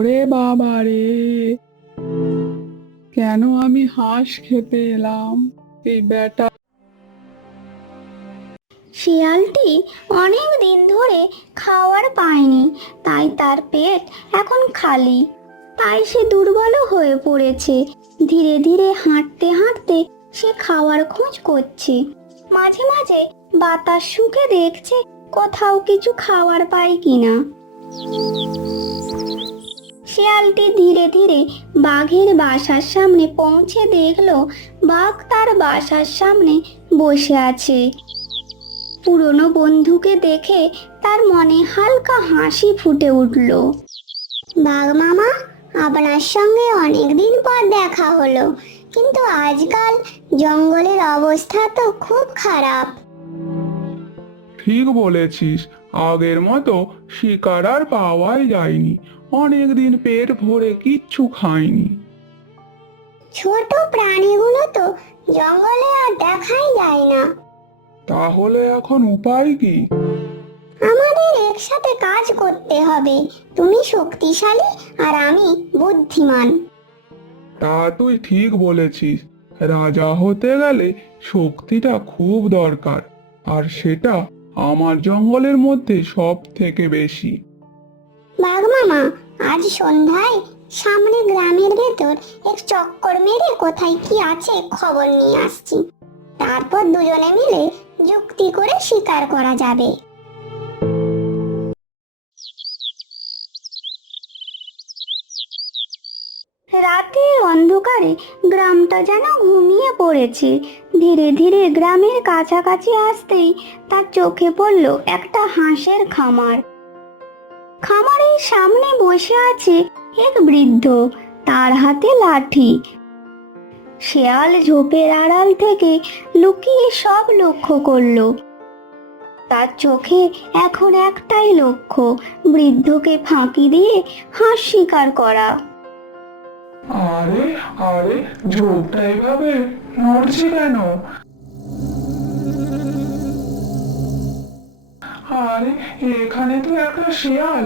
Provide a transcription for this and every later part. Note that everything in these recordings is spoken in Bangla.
ওরে বাবা রে, কেন আমি হাঁস খেতে এলাম? এই বেটা। শিয়ালটি অনেক দিন ধরে খাওয়ার পায়নি, তাই তার পেট এখন খালি। তাই সে দুর্বল হয়ে পড়েছে। ধীরে ধীরে হাঁটতে হাঁটতে সে খাওয়ার খোঁজ করছে। মাঝে মাঝে বাতাস শুঁকে দেখছে কোথাও কিছু খাওয়ার পায় কিনা। শিয়ালটি ধীরে ধীরে বাঘের বাসার সামনে পৌঁছে দেখলো বাঘ তার বাসার সামনে বসে আছে। পুরনো বন্ধুকে দেখে তার মনে হালকা হাসি ফুটে উঠল। বাঘ মামা, আপনার সঙ্গে অনেকদিন পর দেখা হলো, কিন্তু আজকাল জঙ্গলের অবস্থা তো খুব খারাপ। ঠিক বলেছিস, আগের মতো শিকার আর পাওয়াই যায়নি। অনেকদিন পেট ভরে কিচ্ছু খাইনি। ছোট প্রাণীগুলো তো জঙ্গলে আর দেখাই যায় না। তাহলে এখন উপায় কি? আমাদের একসাথে কাজ করতে হবে। তুমি শক্তিশালী আর আমি বুদ্ধিমান। তা তুই ঠিক বলেছিস। রাজা হতে গেলে শক্তিটা খুব দরকার, আর সেটা আমার জঙ্গলের মধ্যে সব থেকে বেশি। বাঘ মামা, আজ সন্ধ্যায় সামনে গ্রামের ভেতর এক চক্কর মেরে কোথায় কি আছে খবর নিয়ে আসছি। তারপর দুজনে মিলে যুক্তি করে শিকার করা যাবে। রাতের অন্ধকারে গ্রামটা যেন ঘুমিয়ে পড়েছে। ধীরে ধীরে গ্রামের কাছাকাছি আসতেই তার চোখে পড়ল একটা হাঁসের খামার। খামারের সামনে বসে আছে এক বৃদ্ধ, তার হাতে লাঠি। শেয়াল ঝোপের আড়াল থেকে লুকিয়ে সব লক্ষ্য করলো। তার চোখে এখন একটাই লক্ষ্য, বৃদ্ধকে ফাঁকি দিয়ে হাঁস শিকার করা। আরে আরে, ঝোপটা এভাবে নড়ছে কেন? আরে, এখানে তো একটা শিয়াল,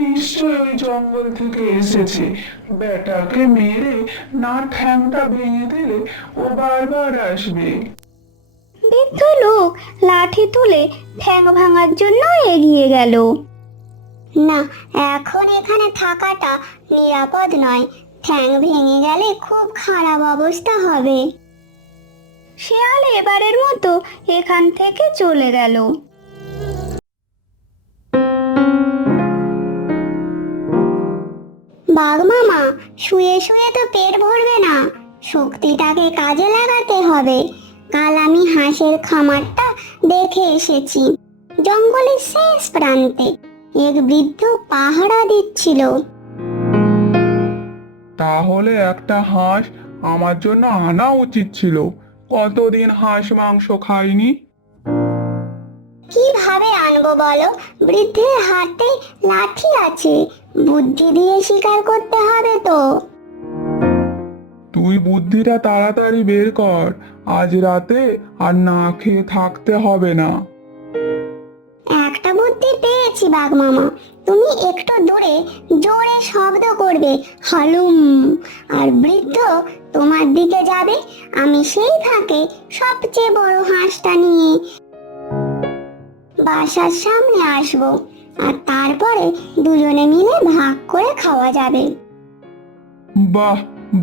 নিশ্চয় ওই জঙ্গল থেকে এসেছে। বেটাকে মেরে না ঠ্যাংটা ভেঙে দিলে ও বারবার আসবে। বৃদ্ধ লোক লাঠি তুলে ঠ্যাং ভাঙার জন্য এগিয়ে গেল। না, এখন এখানে থাকাটা নিরাপদ নয়। ঠ্যাং ভেঙে গেলে খুব খারাপ অবস্থা হবে। শেয়াল এবারের মতো এখান থেকে চলে গেল। বাঘ মামা, শুয়ে শুয়ে তো পেট ভরবে না, শক্তিটাকে কাজে লাগাতে হবে। কাল আমি হাঁসের খামারটা দেখে এসেছি। জঙ্গলের শেষ প্রান্তে এক বৃদ্ধ পাহারা দিচ্ছিল। তাহলে একটা হাঁস আমার জন্য আনা উচিত ছিল। কতদিন হাঁস মাংস খাইনি। কিভাবে আনবো বলো? বৃদ্ধের হাতে লাঠি আছে, বুদ্ধি দিয়ে শিকার করতে হবে তো। তুই বুদ্ধিটা তাড়াতাড়ি বের কর, আজ রাতে আর না খেয়ে থাকতে হবে না। একটা বুদ্ধি পেয়েছি বাঘ মামা। তুমি একটু দূরে জোরে শব্দ করবে, হালুম, আর বৃদ্ধ তোমার দিকে যাবে। আমি সেই ফাঁকে সবচেয়ে বড় হাঁসটা নিয়ে বাসার সামনে আসবো, আর তারপরে দুজনে মিলে ভাগ করে খাওয়া যাবে। বাহ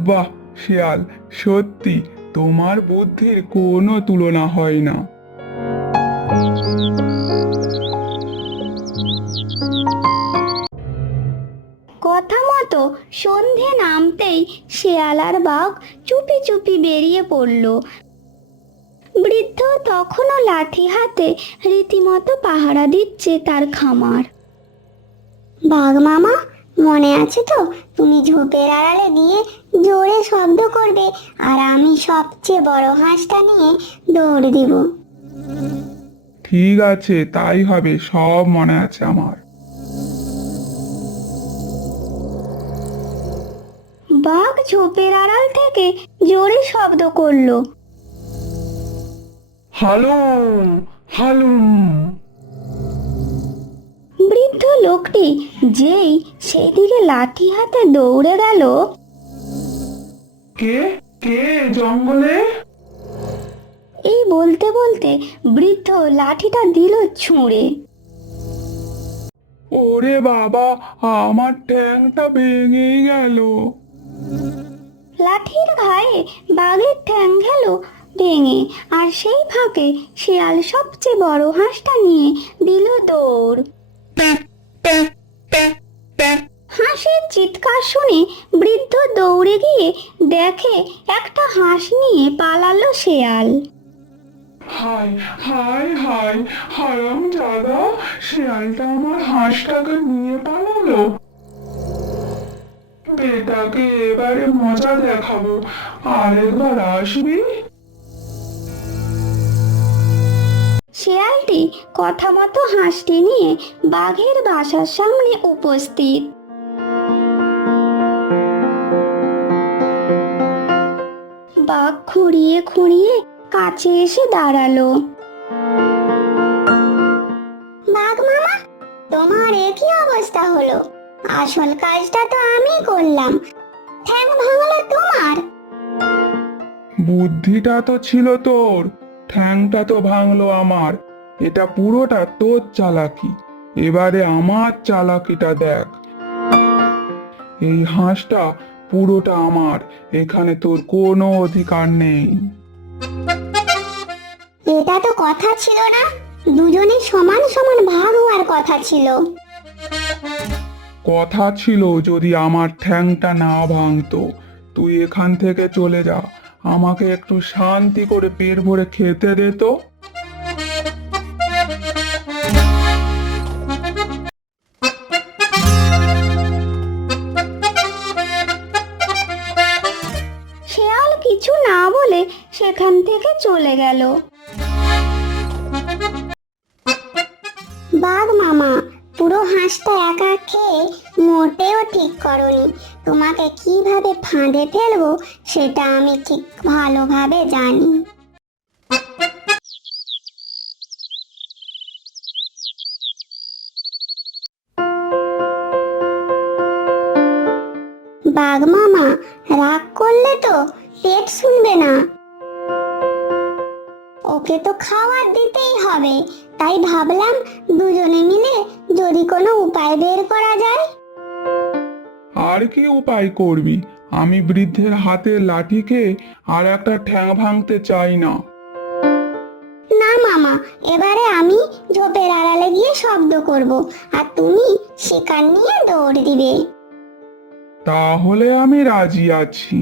বাহ, শিয়াল, সত্যি তোমার বুদ্ধির কোনো তুলনা হয় না। কথা মতো সন্ধে নামতেই শেয়াল আর বাঘ চুপি চুপি বেরিয়ে পড়ল। বৃদ্ধ তখনও লাঠি হাতে রীতিমতো পাহারা দিচ্ছে তার খামার। বাঘ মামা, মনে আছে তো? তুমি ঝোপের আড়ালে গিয়ে জোরে শব্দ করবে, আর আমি সবচেয়ে বড় হাঁসটা নিয়ে দৌড় দিব। ঠিক আছে, তাই হবে, সব মনে আছে আমার। বাঘ ঝোপের আড়াল থেকে জোরে শব্দ করলো। হালুম হালুম। বৃদ্ধ বৃদ্ধ লোকটি যেই সেদিকে লাঠি হাতে দৌড়ে গেল, কে কে জঙ্গলে? এই বলতে বলতে বৃদ্ধ লাঠিটা দিল ছুঁড়ে। ওরে বাবা, আমার ঠ্যাংটা ভেঙেই গেল। লাঠির ঘায়ে বাঘের ঠ্যাং গেল ভেঙে, আর সেই ফাঁকে শিয়াল সবচেয়ে বড় হাঁসটা নিয়ে দিল দৌড়। হাঁসের চিৎকার শুনে বৃদ্ধ দৌড়ে গিয়ে দেখে একটা হাঁস নিয়ে পালালো শেয়াল। হায় হায় হায়, হারামজাদা, শিয়ালটা আমার হাঁসটাকে নিয়ে পালালো। বেটাকে এবারে মজা দেখাবো, আরেকবার আসবি? শেয়ালটি কথা মতো হাঁসটি নিয়ে বাঘের বাসার সামনে উপস্থিত। বাঘ খুঁড়িয়ে খুঁড়িয়ে কাছে এসে দাঁড়ালো। বাঘ মামা, তোমার এ কি অবস্থা হলো? আসল কাজটা তো আমি করলাম, ঠ্যাং ভাঙলো তোমার। বুদ্ধিটা তো ছিল তোর, ঠ্যাংটা তো ভাঙলো আমার। এটা পুরোটা তোর চালাকি। এবারে আমার চালাকিটা দেখ। এই হাঁসটা পুরোটা আমার, এখানে তোর কোনো অধিকার নেই। এটা তো কথা ছিল না, দুজনে সমান সমান ভাগ হওয়ার কথা ছিল। কথা ছিল যদি আমার ঠ্যাংটা না ভাঙতো। তুই এখান থেকে চলে যা, আমাকে একটু শান্তি করে পেট ভরে খেতে দে তো। শেয়াল কিছু না বলে সেখান থেকে চলে গেল। বাঘ মামা, পুরো হাঁসটা একা খেয়ে মোটেও ঠিক করনি। তোমাকে কিভাবে ফাঁদে ফেলবো সেটা আমি ঠিক ভালোভাবে জানি। বাঘ মামা, রাগ করলে তো পেট শুনবে না। ওকে তো খাবার দিতেই হবে, তাই ভাবলাম দুজনে মিলে যদি কোনো উপায় বের করা যায়। আর কি উপায় করবি? আমি বৃদ্ধের হাতের লাঠি খেয়ে আর একটা ঠ্যাং ভাঙতে চাই না। না মামা, এবারে আমি ঝোপের আড়ালে গিয়ে শব্দ করব, আর তুমি শিকার নিয়ে দৌড় দিবে। তাহলে আমি রাজি আছি।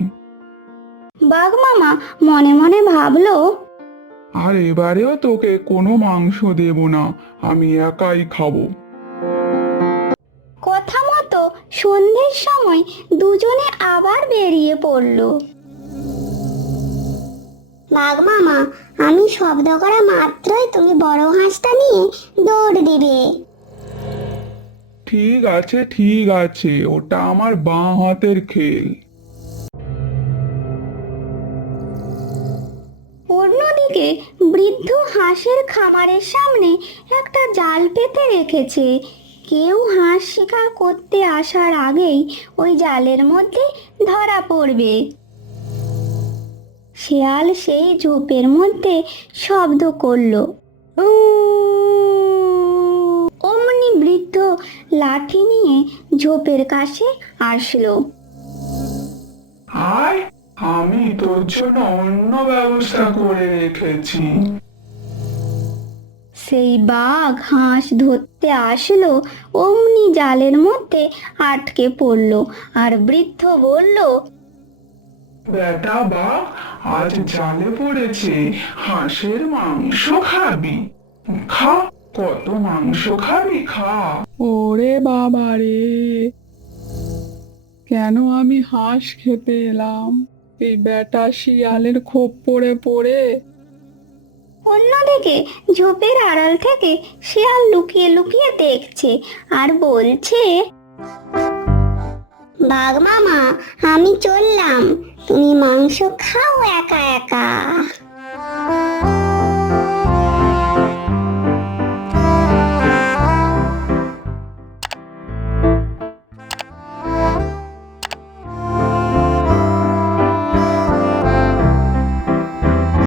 বাঘ মামা মনে মনে ভাবলো, আর এবারেও তোকে কোনো মাংস দেব না, আমি একাই খাবো। কথা মতো সন্ধ্যের সময় দুজনে আবার বেরিয়ে পড়ল। বাঘ মামা, আমি শব্দ করা মাত্রই তুমি বড় হাঁসটা নিয়ে দৌড় দিবে। ঠিক আছে ঠিক আছে, ওটা আমার বাঁ হাতের খেল। অন্যদিকে বৃদ্ধ হাঁসের খামারের সামনে একটা জাল পেতে রেখেছে। কেউ হাঁস শিকার করতে আসার আগেই ওই জালের মধ্যে ধরা পড়বে। শিয়াল সেই ঝোপের মধ্যে শব্দ করলো, উ। অমনি বৃদ্ধ লাঠি নিয়ে ঝোপের কাছে আসলো। আয়, আমি তোর জন্য অন্য ব্যবস্থা করে রেখেছি। সেই বাঘ হাঁস ধরতে আসলো, অমনি জালের মধ্যে আটকে পড়লো। আর বৃদ্ধ বলল, বেটা বাঘ, আজ জালে পড়েছে, হাঁসের মাংস খাবি? খা, কত মাংস খাবি, খা। ওরে বাবা রে, কেন আমি হাঁস খেতে এলাম এই বেটা শিয়ালের খোপ পড়ে পড়ে। অন্যদিকে ঝোপের আড়াল থেকে শিয়াল লুকিয়ে লুকিয়ে দেখছে আর বলছে, বাঘ মামা, আমি চললাম, তুমি মাংস খাও একা একা।